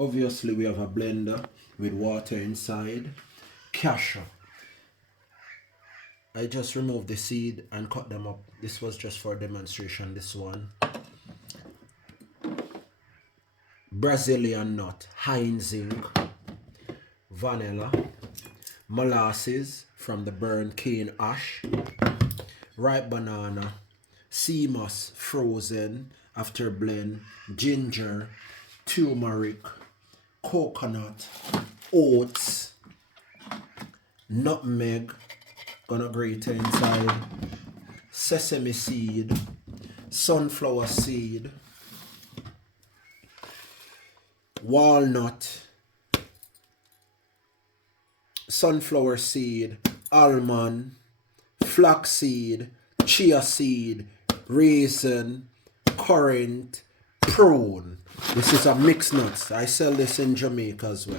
Obviously, we have a blender with water inside. Cashew. I just removed the seed and cut them up. This was just for demonstration, this one. Brazilian nut, high in zinc. Vanilla. Molasses from the burnt cane ash. Ripe banana. Sea moss frozen after blend. Ginger. Turmeric. Coconut. Oats. Nutmeg. Gonna grate inside. Sesame seed. Sunflower seed. Walnut. Sunflower seed. Almond. Flaxseed. Chia seed. Raisin. Currant. Prune. This is a mixed nuts. I sell this in Jamaica as well.